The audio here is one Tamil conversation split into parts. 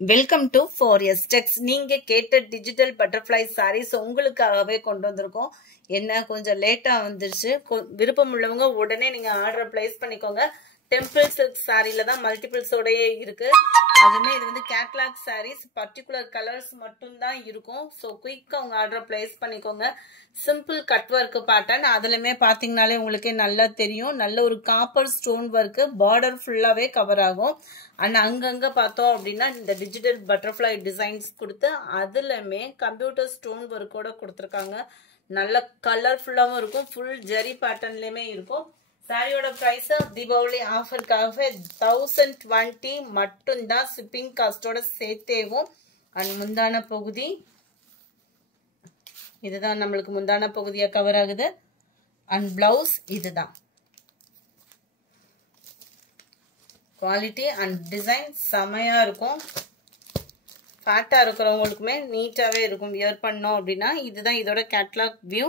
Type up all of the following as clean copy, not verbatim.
Welcome to 4S Tex. நீங்க கேட்ட டிஜிட்டல் பட்டர்ஃப்ளை சாரீஸ் உங்களுக்காகவே கொண்டு வந்திருக்கோம். என்ன கொஞ்சம் லேட்டா வந்துருச்சு. விருப்பம் உள்ளவங்க உடனே நீங்க ஆர்டர் பிளேஸ் பண்ணிக்கோங்க. டெம்பிள் சில்க் சாரில தான் மல்டிபிள்ஸோடயே இருக்கு. அதுமே இது வந்து கேட்லாக் சாரீஸ், பர்டிகுலர் கலர்ஸ் மட்டும் தான் இருக்கும். ஸோ குயிக்கா உங்க ஆர்டர் பிளேஸ் பண்ணிக்கோங்க. சிம்பிள் கட் ஒர்க் பேட்டர்ன், அதுலயுமே பாத்தீங்கன்னாலே உங்களுக்கே நல்லா தெரியும். நல்ல ஒரு காப்பர் ஸ்டோன் ஒர்க், பார்டர் ஃபுல்லாவே கவர் ஆகும். அண்ட் அங்கங்க பார்த்தோம் அப்படின்னா இந்த டிஜிட்டல் பட்டர்ஃப்ளை டிசைன்ஸ் கொடுத்து அதுலயுமே கம்ப்யூட்டர் ஸ்டோன் ஒர்க்கோட கொடுத்துருக்காங்க. நல்ல கலர்ஃபுல்லாவும் இருக்கும். ஃபுல் ஜெரி பேட்டர்ன்லயுமே இருக்கும். சாரியோட பிரைஸ் தீபாவளி ஆஃபருக்காக 1020 மட்டும்தான், ஷிப்பிங் காஸ்டோட சேர்த்தேவும். அண்ட் முந்தான பகுதி இதுதான், நம்மளுக்கு முந்தான பகுதியா கவர் ஆகுது. அண்ட் பிளவுஸ் இதுதான். குவாலிட்டி அண்ட் டிசைன் செமையா இருக்கும். ஃபேட்டா இருக்கிறவங்களுக்குமே நீட்டாவே இருக்கும். வியர் பண்ணோம் அப்படின்னா இதுதான் இதோட கேட்லாக் வியூ.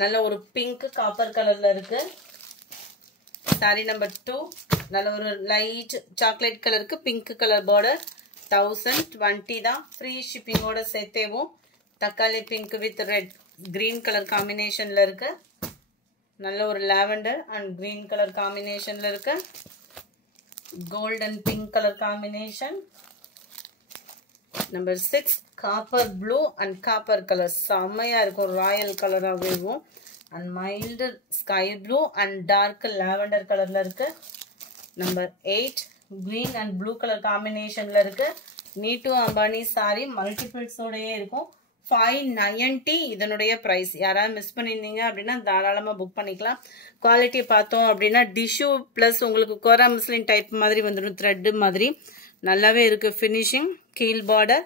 நல்ல ஒரு பிங்க் காப்பர் கலர்ல இருக்கு. சாரி நம்பர் 2 நல்ல ஒரு லைட் சாக்லேட் கலருக்கு பிங்க் கலர் பார்டர். 1020 தான். ஃப்ரீ ஷிப்பிங்கோட சேர்த்தேவும். தக்காளி pink with red green colour காம்பினேஷன்ல இருக்கு. நல்ல ஒரு லாவெண்டர் அண்ட் கிரீன் கலர் காம்பினேஷன்ல இருக்கு. Gold and pink colour combination. Number 6 copper blue and copper colour செம்மையா இருக்கும். ராயல் கலராகவும் and mild sky blue and dark lavender கலர்ல இருக்கு. Number 8 green and blue colour காம்பினேஷன்ல இருக்கு. நீட்டு அம்பானி சாரி மல்டிபிள்ஸோடயே இருக்கும். 590 இதனுடைய பிரைஸ். யாராவது மிஸ் பண்ணிருந்தீங்க அப்படின்னா தாராளமா புக் பண்ணிக்கலாம். குவாலிட்டி பார்த்தோம் அப்படின்னா டிஷ்யூ பிளஸ் உங்களுக்கு கோரா முஸ்லிம் டைப் மாதிரி வந்துடும். த்ரெட் மாதிரி நல்லாவே இருக்கு. ஃபினிஷிங் கீழ் பார்டர்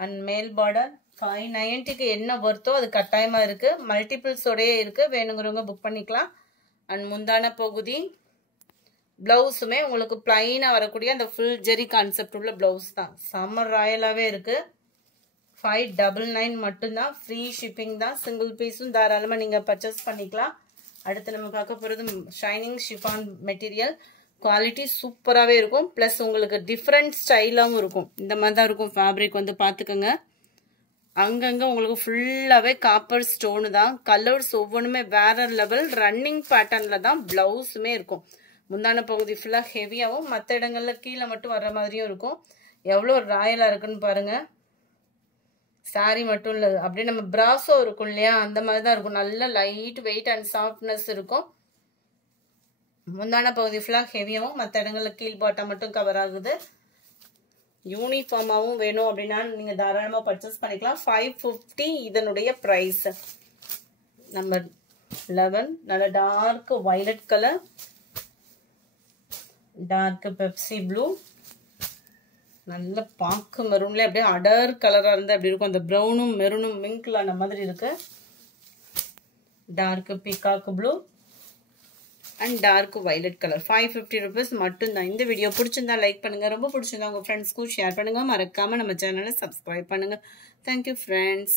அண்ட் மேல் பார்டர். 590க்கு என்ன வர்த்தோ அது கட்டாயமா இருக்கு. மல்டிபிள்ஸோடயே இருக்கு. வேணுங்கிறவங்க புக் பண்ணிக்கலாம். அண்ட் முந்தான பகுதி பிளவுஸுமே உங்களுக்கு பிளைனா வரக்கூடிய அந்த ஃபுல் ஜெரி கான்செப்ட் உள்ள பிளவுஸ் தான். சம்மர் ராயலாவே இருக்கு. 599 மட்டும்தான். ஃப்ரீ ஷிப்பிங் தான். சிங்கிள் பீஸும் தாராளமா நீங்க பர்ச்சேஸ் பண்ணிக்கலாம். அடுத்து நம்ம பார்க்க போறது ஷைனிங் ஷிஃபான் மெட்டீரியல். குவாலிட்டி சூப்பராகவே இருக்கும். ப்ளஸ் உங்களுக்கு டிஃப்ரெண்ட் ஸ்டைலாகவும் இருக்கும். இந்த மாதிரி தான் இருக்கும். ஃபேப்ரிக் வந்து பார்த்துக்கோங்க. அங்கங்கே உங்களுக்கு ஃபுல்லாகவே காப்பர் ஸ்டோனு தான். கலர்ஸ் ஒவ்வொன்றுமே வேற லெவல். ரன்னிங் பேட்டர்னில் தான் பிளவுஸுமே இருக்கும். முந்தான பகுதி ஃபுல்லாக ஹெவியாகவும் மற்ற இடங்களில் கீழே மட்டும் வர்ற மாதிரியும் இருக்கும். எவ்வளோ ராயலாக இருக்குன்னு பாருங்க. சாரி மட்டும் இல்லை, அப்படியே நம்ம பிராஸோ இருக்கும் இல்லையா, அந்த மாதிரி தான் இருக்கும். நல்ல லைட் வெயிட் அண்ட் சாஃப்ட்னஸ் இருக்கும். முந்தான பகுதி ஃபுல்லாக ஹெவியாகவும் மற்ற இடங்களில் கீழ் பாட்டம் மட்டும் கவர் ஆகுது. யூனிஃபார்மாகவும் வேணும் அப்படின்னா நீங்கள் தாராளமாக பர்ச்சேஸ் பண்ணிக்கலாம். 550 இதனுடைய ப்ரைஸ். நம்பர் 11 நல்ல dark violet colour, dark Pepsi blue, நல்ல பாக்கு மெரூன்ல அப்படியே அடர் கலரா இருந்து அப்படி இருக்கும். அந்த ப்ரௌனும் மெரூனும் மிங்கிள் ஆன மாதிரி இருக்கு. Dark peacock blue and dark violet colour. 550 rupees மட்டும்தான். இந்த வீடியோ பிடிச்சிருந்தா லைக் பண்ணுங்க. ரொம்ப பிடிச்சிருந்தா உங்க ஃப்ரெண்ட்ஸ்க்கும் ஷேர் பண்ணுங்க. மறக்காம நம்ம சேனலை சப்ஸ்கிரைப் பண்ணுங்க. Thank you friends.